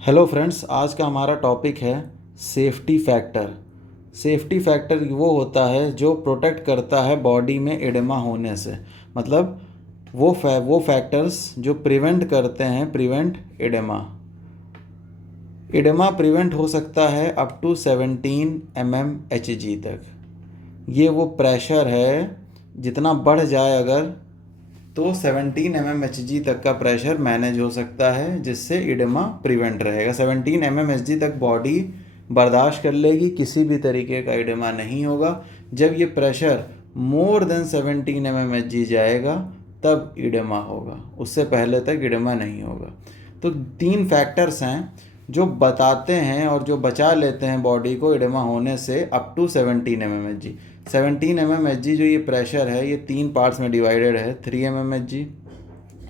Hello friends, आज का हमारा टॉपिक है सेफ्टी फैक्टर। सेफ्टी फैक्टर वो होता है जो प्रोटेक्ट करता है बॉडी में एडेमा होने से। मतलब वो फैक्टर्स जो प्रिवेंट करते हैं एडेमा। एडेमा प्रिवेंट हो सकता है अप टू 17 mmHg तक। ये वो प्रेशर है, जितना बढ़ जाए अगर तो 17 mmHg तक का प्रेशर मैनेज हो सकता है, जिससे इडेमा प्रिवेंट रहेगा। 17 mmHg तक बॉडी बर्दाश्त कर लेगी, किसी भी तरीके का इडेमा नहीं होगा। जब ये प्रेशर मोर देन 17 mmHg जाएगा तब इडेमा होगा, उससे पहले तक इडेमा नहीं होगा। तो 3 फैक्टर्स हैं जो बताते हैं और जो बचा लेते हैं बॉडी को इडेमा होने से अप टू 17 mmHg। 17 mmHg जो ये प्रेशर है ये 3 पार्ट्स में डिवाइडेड है। 3 mmHg,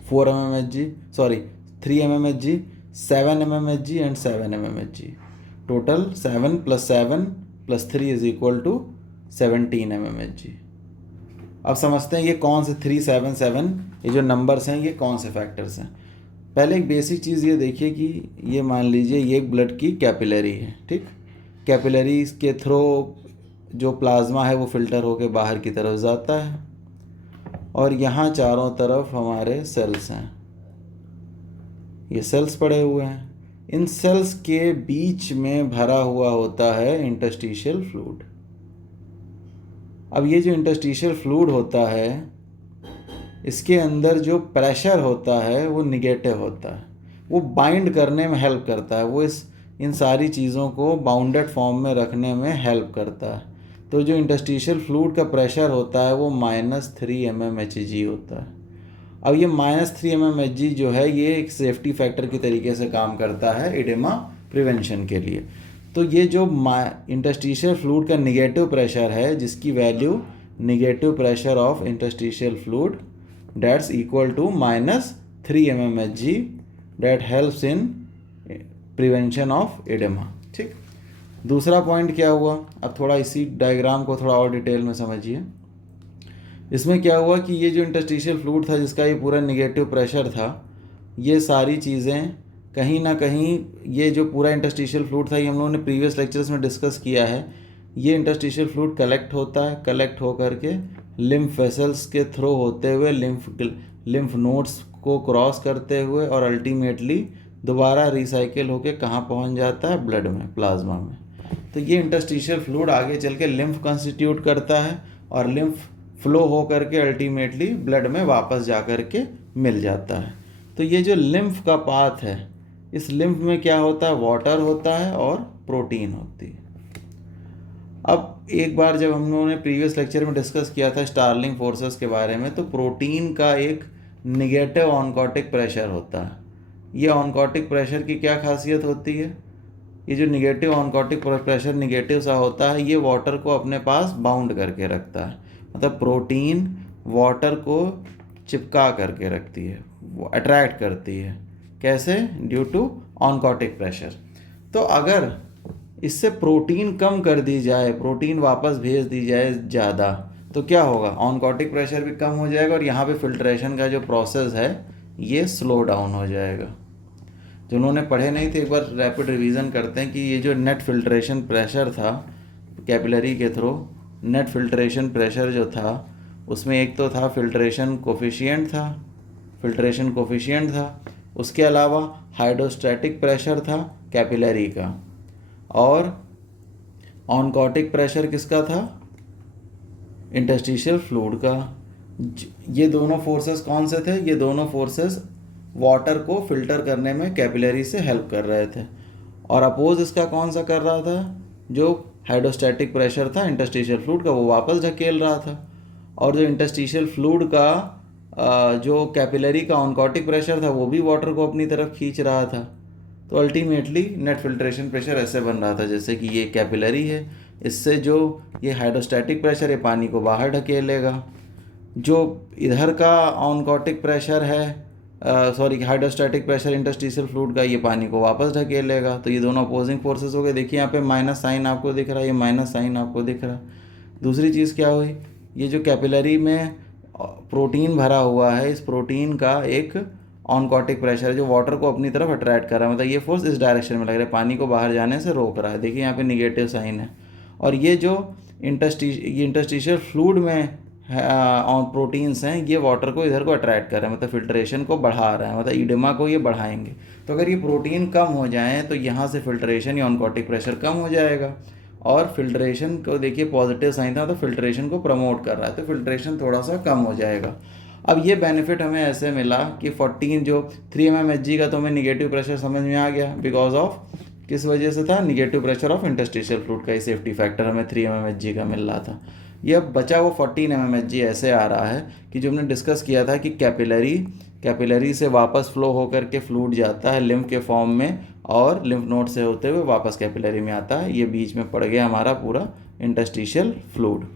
4 mmHg, sorry 3 mmHg, 7 mmHg and 7 mmHg। Total 7 + 7 + 3 = 17 mmHg। अब समझते हैं ये कौन से 3, 7, 7 ये जो नंबर्स हैं ये कौन से फैक्टर्स हैं। पहले एक बेसिक चीज़ ये देखिए कि ये मान लीजिए ये एक ब्लड की कैपिलरी है, ठीक। कैपिलरीज के थ्रू जो प्लाज्मा है वो फिल्टर होके बाहर की तरफ जाता है और यहाँ चारों तरफ हमारे सेल्स हैं, ये सेल्स पड़े हुए हैं। इन सेल्स के बीच में भरा हुआ होता है इंटरस्टिशियल फ्लूइड। अब ये जो इंटरस्टिशियल फ्लूइड होता है इसके अंदर जो प्रेशर होता है वो निगेटिव होता है, वो बाइंड करने में हेल्प करता है, वो इन सारी चीज़ों को बाउंडेड फॉर्म में रखने में हेल्प करता है। तो जो इंटरस्टिशियल फ्लूइड का प्रेशर होता है वो -3 mmHg होता है। अब ये -3 mmHg जो है ये एक सेफ्टी फैक्टर की तरीके से काम करता है इडेमा प्रिवेंशन के लिए। तो ये जो इंटरस्टिशियल फ्लूइड का निगेटिव प्रेशर है, जिसकी value negative pressure of interstitial fluid that's equal to -3 mmHg that helps in prevention of edema, ठीक। दूसरा पॉइंट क्या हुआ, अब थोड़ा इसी डायग्राम को थोड़ा और डिटेल में समझिए। इसमें क्या हुआ कि ये जो इंटरस्टिशियल फ्लूइड था जिसका ये पूरा निगेटिव प्रेशर था, ये सारी चीज़ें कहीं ना कहीं, ये जो पूरा इंटरस्टिशियल फ्लूइड था ये हम लोगों ने प्रीवियस लेक्चर्स में डिस्कस किया है। ये इंटरस्टिशियल फ्लूइड कलेक्ट होता है, कलेक्ट होकर के लिम्फ वेसल्स के थ्रू होते हुए लिम्फ नोड्स को क्रॉस करते हुए और अल्टीमेटली दोबारा रिसाइकिल होके कहाँ पहुँच जाता है, ब्लड में, प्लाज्मा में। तो ये इंटरस्टिशियल फ्लूइड आगे चल के लिम्फ कंस्टिट्यूट करता है और लिम्फ फ्लो हो करके अल्टीमेटली ब्लड में वापस जा कर के मिल जाता है। तो ये जो लिम्फ का पाथ है, इस लिम्फ में क्या होता है, वाटर होता है और प्रोटीन होती है। अब एक बार जब हम लोगों ने प्रीवियस लेक्चर में डिस्कस किया था स्टार्लिंग फोर्सेस के बारे में, तो प्रोटीन का एक निगेटिव ऑनकोटिक प्रेशर होता है। ये ऑनकोटिक प्रेशर की क्या खासियत होती है, ये जो निगेटिव ऑनकोटिक प्रेशर निगेटिव सा होता है, ये वाटर को अपने पास बाउंड करके रखता है। मतलब प्रोटीन वाटर को चिपका करके रखती है, वो अट्रैक्ट करती है। कैसे, ड्यू टू ऑनकोटिक प्रेशर। तो अगर इससे प्रोटीन कम कर दी जाए, प्रोटीन वापस भेज दी जाए ज़्यादा, तो क्या होगा, ऑनकोटिक प्रेशर भी कम हो जाएगा और यहाँ पे फिल्ट्रेशन का जो प्रोसेस है ये स्लो डाउन हो जाएगा। जो उन्होंने पढ़े नहीं थे एक बार रैपिड रिवीजन करते हैं कि ये जो नेट फिल्ट्रेशन प्रेशर था कैपिलरी के थ्रू, नेट फिल्ट्रेशन प्रेशर जो था उसमें एक तो था फिल्ट्रेशन कोफिशिएंट था, उसके अलावा हाइड्रोस्टैटिक प्रेशर था कैपिलरी का, और ऑनकोटिक प्रेशर किसका था, इंटरस्टिशियल फ्लूइड का। ये दोनों फोर्सेस कौन से थे, ये दोनों फोर्सेस वाटर को फिल्टर करने में कैपिलरी से हेल्प कर रहे थे। और अपोज इसका कौन सा कर रहा था, जो हाइड्रोस्टैटिक प्रेशर था इंटरस्टिशियल फ्लूइड का, वो वापस ढकेल रहा था। और जो इंटरस्टिशियल फ्लूइड का जो कैपिलरी का ऑनकोटिक प्रेशर था वो भी वाटर को अपनी तरफ खींच रहा था। तो अल्टीमेटली नेट फिल्ट्रेशन प्रेशर ऐसे बन रहा था जैसे कि ये कैपिलरी है, इससे जो ये हाइड्रोस्टैटिक प्रेशर है पानी को बाहर ढकेलेगा, जो इधर का ऑनकोटिक प्रेशर है, हाइड्रोस्टैटिक प्रेशर इंटरस्टिशियल फ्लूइड का, ये पानी को वापस ढकेलेगा। तो ये दोनों अपोजिंग फोर्सेस हो गए। देखिए यहाँ पे माइनस साइन आपको दिख रहा है, ये माइनस साइन आपको दिख रहा है। दूसरी चीज़ क्या हुई, ये जो कैपिलरी में प्रोटीन भरा हुआ है, इस प्रोटीन का एक ऑनकोटिक प्रेशर है जो वाटर को अपनी तरफ अट्रैक्ट कर रहा है, मतलब ये फोर्स इस डायरेक्शन में लग रहा है, पानी को बाहर जाने से रोक रहा है। देखिए यहाँ पे निगेटिव साइन है। और ये जो इंटरस्टिशियल फ्लूइड में ऑन प्रोटीन्स हैं, ये वाटर को इधर को अट्रैक्ट कर रहे हैं, मतलब फिल्ट्रेशन को बढ़ा रहा है, मतलब ईडेमा को ये बढ़ाएंगे। तो अगर ये प्रोटीन कम हो जाएँ तो यहाँ से फिल्ट्रेशन या ऑनकोटिक प्रेशर कम हो जाएगा। और फिल्ट्रेशन को देखिए पॉजिटिव साइन था तो फिल्ट्रेशन को प्रमोट कर रहा है, तो फिल्ट्रेशन थोड़ा सा कम हो जाएगा। अब ये बेनिफिट हमें ऐसे मिला कि 14 जो 3 mmHg का तो हमें निगेटिव प्रेशर समझ में आ गया, बिकॉज ऑफ किस वजह से था, negative pressure of interstitial fluid का ही सेफ्टी फैक्टर हमें 3 mmHg का मिल रहा था। ये अब बचा वो 14 mmHg ऐसे आ रहा है कि जो हमने डिस्कस किया था कि कैपिलरी से वापस फ्लो होकर के फ्लूइड जाता है लिम्फ के फॉर्म में और लिम्फ नोड से होते हुए वापस कैपिलरी में आता है। ये बीच में पड़ गया हमारा पूरा इंटरस्टिशियल फ्लूइड।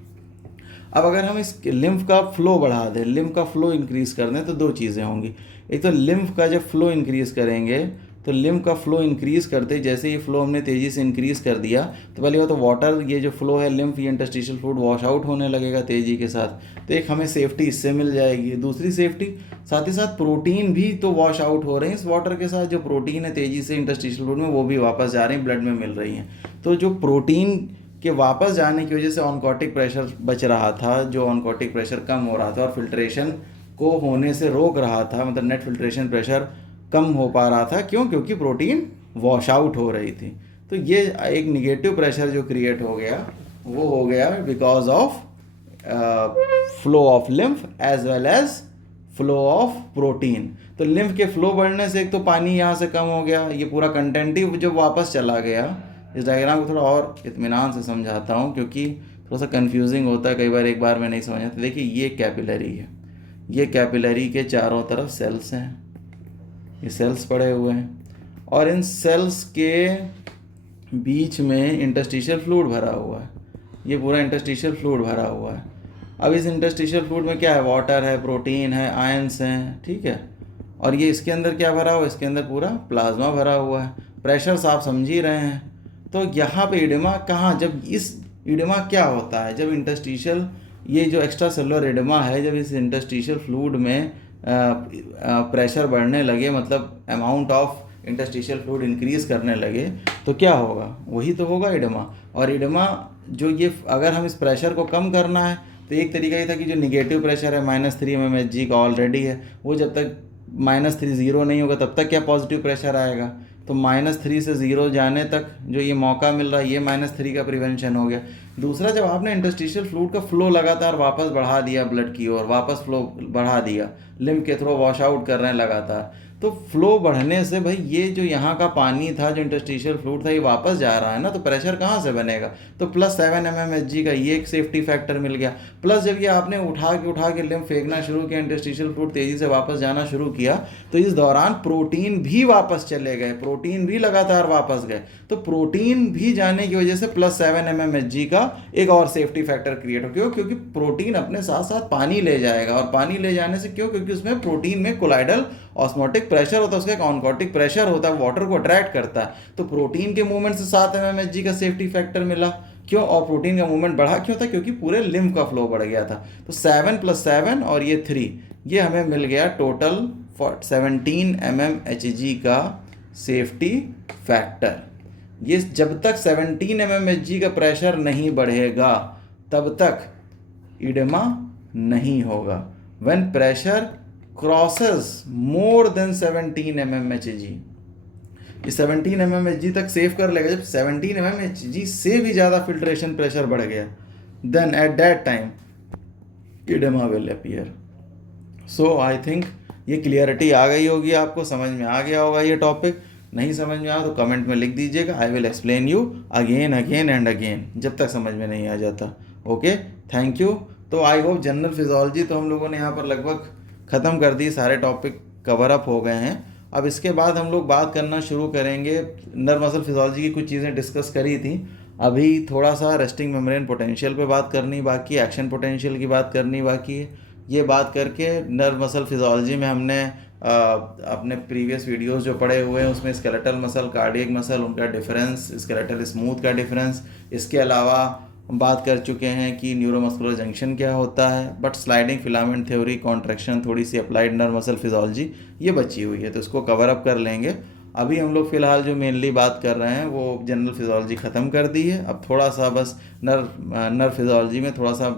अब अगर हम इस लिम्फ का फ्लो बढ़ा दें, लिम्फ का फ्लो इंक्रीज कर दें, तो दो चीज़ें होंगी। एक तो लिम्फ का जब फ्लो इंक्रीज करेंगे तो लिम्फ का फ्लो इंक्रीज करते जैसे ये फ्लो हमने तेज़ी से इंक्रीज कर दिया तो पहले बात तो वाटर, ये जो फ्लो है लिम्फ ये इंटरस्टिशियल फ्लूइड वॉश आउट होने लगेगा तेज़ी के साथ, तो एक हमें सेफ्टी इससे मिल जाएगी। दूसरी सेफ्टी साथ ही साथ प्रोटीन भी तो वॉश आउट हो रहे हैं इस वाटर के साथ, जो प्रोटीन है तेज़ी से इंटरस्टिशियल फ्लूइड में वो भी वापस जा रही हैं, ब्लड में मिल रही हैं। तो जो प्रोटीन के वापस जाने की वजह से ऑनकोटिक प्रेशर बच रहा था, जो ऑनकोटिक प्रेशर कम हो रहा था और फिल्ट्रेशन को होने से रोक रहा था, मतलब नेट फिल्ट्रेशन प्रेशर कम हो पा रहा था। क्यों? क्योंकि प्रोटीन वॉश आउट हो रही थी। तो ये एक निगेटिव प्रेशर जो क्रिएट हो गया वो हो गया because of flow of lymph as well as flow of protein. तो लिम्फ के फ्लो बढ़ने से एक तो पानी यहाँ से कम हो गया, ये पूरा कंटेंट ही जो वापस चला गया। इस डायग्राम को थोड़ा और इत्मीनान से समझाता हूँ क्योंकि थोड़ा सा कंफ्यूजिंग होता है कई बार, एक बार में नहीं समझ आता। देखिए ये कैपिलरी है, ये कैपिलरी के चारों तरफ सेल्स हैं, ये सेल्स पड़े हुए हैं और इन सेल्स के बीच में इंटरस्टिशियल फ्लूइड भरा हुआ है, ये पूरा इंटरस्टिशियल फ्लूइड भरा हुआ है। अब इस इंटरस्टिशियल फ्लूइड में क्या है, वाटर है, प्रोटीन है, आयंस हैं, ठीक है। और ये इसके अंदर क्या भरा हुआ है, इसके अंदर पूरा प्लाज्मा भरा हुआ है। प्रेशर्स आप समझ ही रहे हैं। तो यहाँ पे इडेमा कहाँ, जब इस इडेमा क्या होता है, जब इंटरस्टिशियल ये जो एक्स्ट्रा सेलुलर इडेमा है, जब इस इंटरस्टिशियल फ्लूइड में प्रेशर बढ़ने लगे, मतलब amount of interstitial fluid increase करने लगे, तो क्या होगा, वही तो होगा इडेमा। और इडेमा जो ये अगर हम इस प्रेशर को कम करना है तो एक तरीका ये था कि जो निगेटिव प्रेशर है -3 mmHg का ऑलरेडी है, वो जब तक -3 0 नहीं होगा तब तक क्या पॉजिटिव प्रेशर आएगा। तो -3 से 0 जाने तक जो ये मौका मिल रहा है, ये -3 का प्रिवेंशन हो गया। दूसरा, जब आपने इंटरस्टिशियल फ्लूइड का फ्लो लगातार वापस बढ़ा दिया ब्लड की ओर, वापस फ्लो बढ़ा दिया, लिम्फ के थ्रू वॉश आउट कर रहे हैं लगातार, तो फ्लो बढ़ने से भाई ये जो यहाँ का पानी था, जो इंटरस्टिशियल फ्लूइड था, ये वापस जा रहा है ना, तो प्रेशर कहाँ से बनेगा, तो +7 mmHg का ये एक सेफ्टी फैक्टर मिल गया। प्लस जब ये आपने उठा के लिम्फ फेंकना शुरू किया, इंटरस्टिशियल फ्लूइड तेज़ी से वापस जाना शुरू किया, तो इस दौरान प्रोटीन भी वापस चले गए, प्रोटीन भी लगातार वापस गए। तो प्रोटीन भी जाने की वजह से +7 mmHg का एक और सेफ्टी फैक्टर क्रिएट हो गया, क्योंकि प्रोटीन अपने साथ साथ पानी ले जाएगा, और पानी ले जाने से क्यों, क्योंकि उसमें प्रोटीन में कोलाइडल ऑस्मोटिक प्रेशर होता है, उसका एक ऑनकोटिक प्रेशर होता है, वाटर को अट्रैक्ट करता है। तो प्रोटीन के मूवमेंट से 7 mmHg का सेफ्टी फैक्टर मिला। क्यों? और प्रोटीन का मूवमेंट बढ़ा क्यों था, क्योंकि पूरे लिम्फ का फ्लो बढ़ गया था। तो 7 + 7 और ये 3, ये हमें मिल गया टोटल 17 mmHg का सेफ्टी फैक्टर। ये जब तक 17 mmHg का प्रेशर नहीं बढ़ेगा तब तक इडेमा नहीं होगा। When pressure crosses more than 17 mmHg, ये 17 mmHg तक सेव कर लेगा। जब 17 mmHg से भी ज़्यादा फिल्ट्रेशन प्रेशर बढ़ गया, then at that time edema will appear. So I think ये क्लियरिटी आ गई होगी, आपको समझ में आ गया होगा ये टॉपिक। नहीं समझ में आया तो कमेंट में लिख दीजिएगा, I will explain you again and again जब तक समझ में नहीं आ जाता। Okay, thank you. तो आई होप जनरल फिजियोलॉजी तो हम लोगों ने यहाँ पर लगभग ख़त्म कर दी, सारे टॉपिक कवर अप हो गए हैं। अब इसके बाद हम लोग बात करना शुरू करेंगे, नर्व मसल फिजियोलॉजी की कुछ चीज़ें डिस्कस करी थी, अभी थोड़ा सा रेस्टिंग मेम्ब्रेन पोटेंशियल पे बात करनी बाकी है, एक्शन पोटेंशियल की बात करनी बाकी है। ये बात करके नर्व मसल फिजियोलॉजी में हमने अपने प्रीवियस वीडियोस जो पढ़े हुए हैं उसमें स्केलेटल मसल, कार्डियक मसल, उनका डिफरेंस, स्केलेटल स्मूथ का डिफरेंस, इसके अलावा बात कर चुके हैं कि न्यूरोमस्कुलर जंक्शन क्या होता है, but sliding filament theory, contraction, थोड़ी सी अप्लाइड नर्व मसल फिजियोलॉजी ये बची हुई है, तो इसको कवर अप कर लेंगे। अभी हम लोग फ़िलहाल जो मेनली बात कर रहे हैं वो जनरल फिजियोलॉजी ख़त्म कर दी है। अब थोड़ा सा बस नर्व फिजियोलॉजी में थोड़ा सा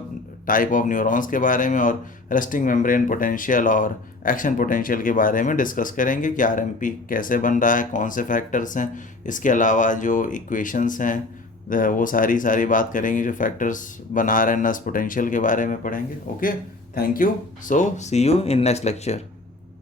टाइप ऑफ न्यूरॉन्स के बारे में और रेस्टिंग मेम्ब्रेन पोटेंशियल और एक्शन पोटेंशियल के बारे में डिस्कस करेंगे कि आरएमपी कैसे बन रहा है, कौन से फैक्टर्स हैं। इसके अलावा जो इक्वेशंस हैं वो सारी बात करेंगे, जो फैक्टर्स बना रहे हैं नर्व पोटेंशियल के बारे में पढ़ेंगे। Okay, thank you. So see you in next lecture.